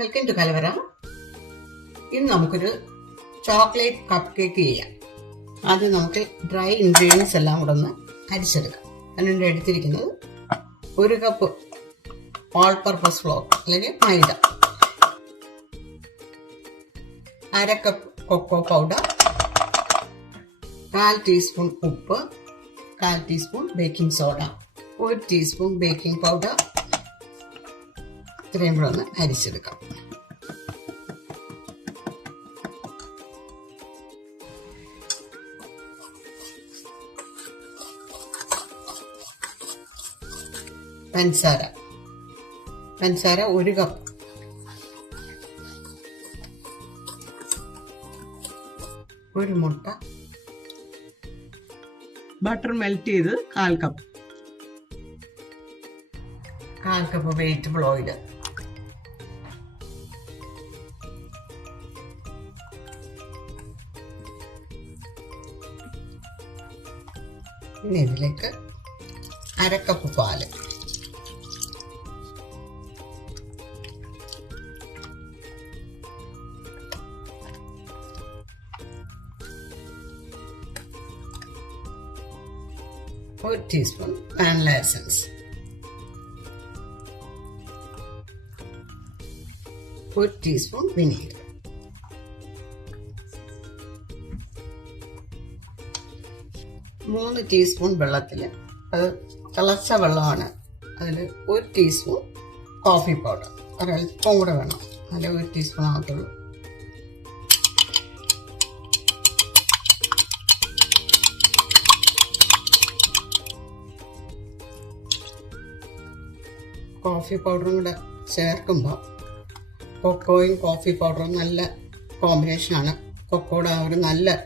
Welcome to കലവറ. ഇന്ന് നമുക്കൊരു ചോക്ലേറ്റ് കപ്പ് കേക്ക് ചെയ്യാം. ആദ്യം നമുക്ക് ഡ്രൈ ഇൻഗ്രീഡിയൻസ് എല്ലാം കൂടെ ഒന്ന് അരിച്ചെടുക്കാം. അതിനുവേണ്ടി എടുത്തിരിക്കുന്നത് 1 കപ്പ് ഓൾ പർപ്പസ് ഫ്ലോർ അല്ലെങ്കിൽ മൈദ, 1/2 കപ്പ് കൊക്കോ പൗഡർ, 1/4 ടീസ്പൂൺ ഉപ്പ്, 1/4 teaspoon baking soda, 1 teaspoon baking powder. ഇത്രയും കൂടെ ഒന്ന് അരിച്ചെടുക്കാം. പഞ്ചസാര 1 കപ്പ്, ഒരു മുട്ട, ബട്ടർ മെൽറ്റ് ചെയ്ത് 1/4 കപ്പ്, 1/4 കപ്പ് വെജിറ്റബിൾ ഓയിൽ, പിന്നെ ഇതിലേക്ക് 1/2 കപ്പ് പാല്, ഒരു teaspoon vanilla essence, 1 teaspoon vinegar, 3 teaspoon വെള്ളത്തിൽ, അത് തിളച്ച വെള്ളമാണ്, അതിൽ 1 ടീസ്പൂൺ കോഫി പൗഡർ, ഒരൽപ്പം കൂടെ വേണം, അതിൽ 1 ടീസ്പൂൺ ആകത്തുള്ളൂ. കോഫി പൗഡറും കൂടെ ചേർക്കുമ്പോൾ കൊക്കോയും കോഫി പൗഡറും നല്ല കോമ്പിനേഷനാണ്. കൊക്കോയുടെ ആ ഒരു നല്ല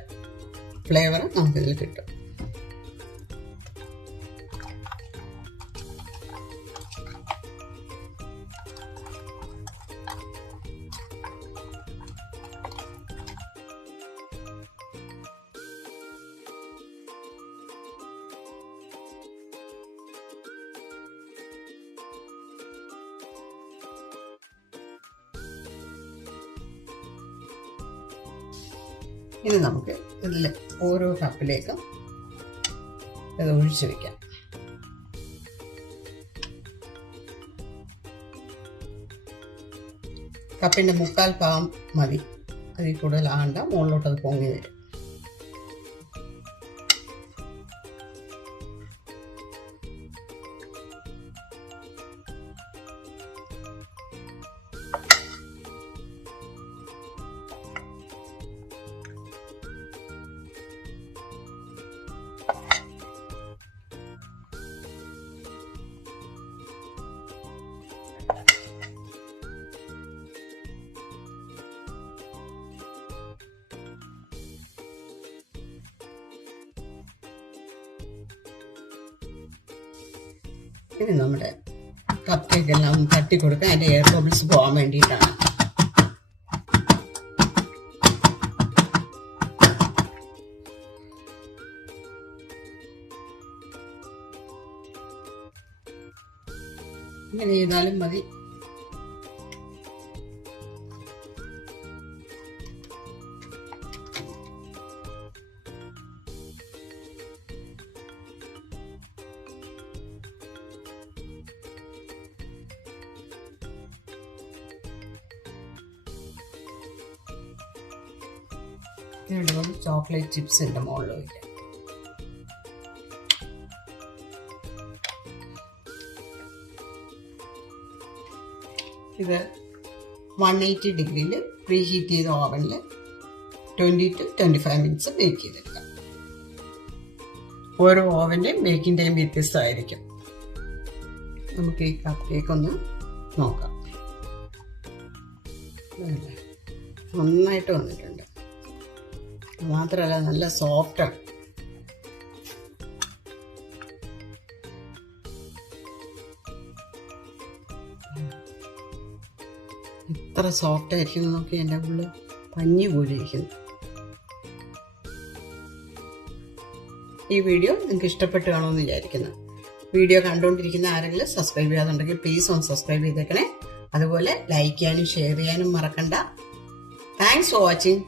ഫ്ലേവർ നമുക്കിതിൽ കിട്ടും. ഇനി നമുക്ക് ഇതിൽ ഓരോ കപ്പിലേക്കും ഇത് ഒഴിച്ചു വയ്ക്കാം. കപ്പിൻ്റെ 1/4 ഭാഗം മതി, അതിൽ കൂടുതലാകണ്ട, മുകളിലോട്ട് അത് പൊങ്ങി വരും. ഇനി നമ്മുടെ കപ്പ് കേക്ക് എല്ലാം ഒന്ന് തട്ടി കൊടുക്കാൻ, അതിൻ്റെ എയർ ബബിൾസ് പോകാൻ വേണ്ടിയിട്ടാണ്. ഇങ്ങനെ ചെയ്താലും മതി. ചോക്ലേറ്റ് ചിപ്സിൻ്റെ മുകളിൽ വയ്ക്കാം. ഇത് 180 ഡിഗ്രിയിൽ പ്രീ ഹീറ്റ് ചെയ്ത ഓവനിൽ 20 to 25 മിനിറ്റ്സ് ബേക്ക് ചെയ്തെടുക്കാം. ഓരോ ഓവൻ്റെയും ബേക്കിംഗ് ടൈം വ്യത്യസ്തമായിരിക്കും. നമുക്ക് ഈ കപ്പ് കേക്ക് ഒന്ന് നോക്കാം. നന്നായിട്ട് വന്നിട്ടുണ്ട്. മാത്രമല്ല നല്ല സോഫ്റ്റാണ്. ഇത്ര സോഫ്റ്റ് ആയിരിക്കും നോക്കി, എൻ്റെ ഉള്ളിൽ പഞ്ഞി പോലെ ഇരിക്കുന്നു. ഈ വീഡിയോ നിങ്ങൾക്ക് ഇഷ്ടപ്പെട്ടു കാണുമെന്ന് വിചാരിക്കുന്നു. വീഡിയോ കണ്ടുകൊണ്ടിരിക്കുന്ന ആരെങ്കിലും സബ്സ്ക്രൈബ് ചെയ്യാതുണ്ടെങ്കിൽ പ്ലീസ് ഒന്ന് സബ്സ്ക്രൈബ് ചെയ്തേക്കണേ. അതുപോലെ ലൈക്ക് ചെയ്യാനും ഷെയർ ചെയ്യാനും മറക്കണ്ട. Thanks for watching.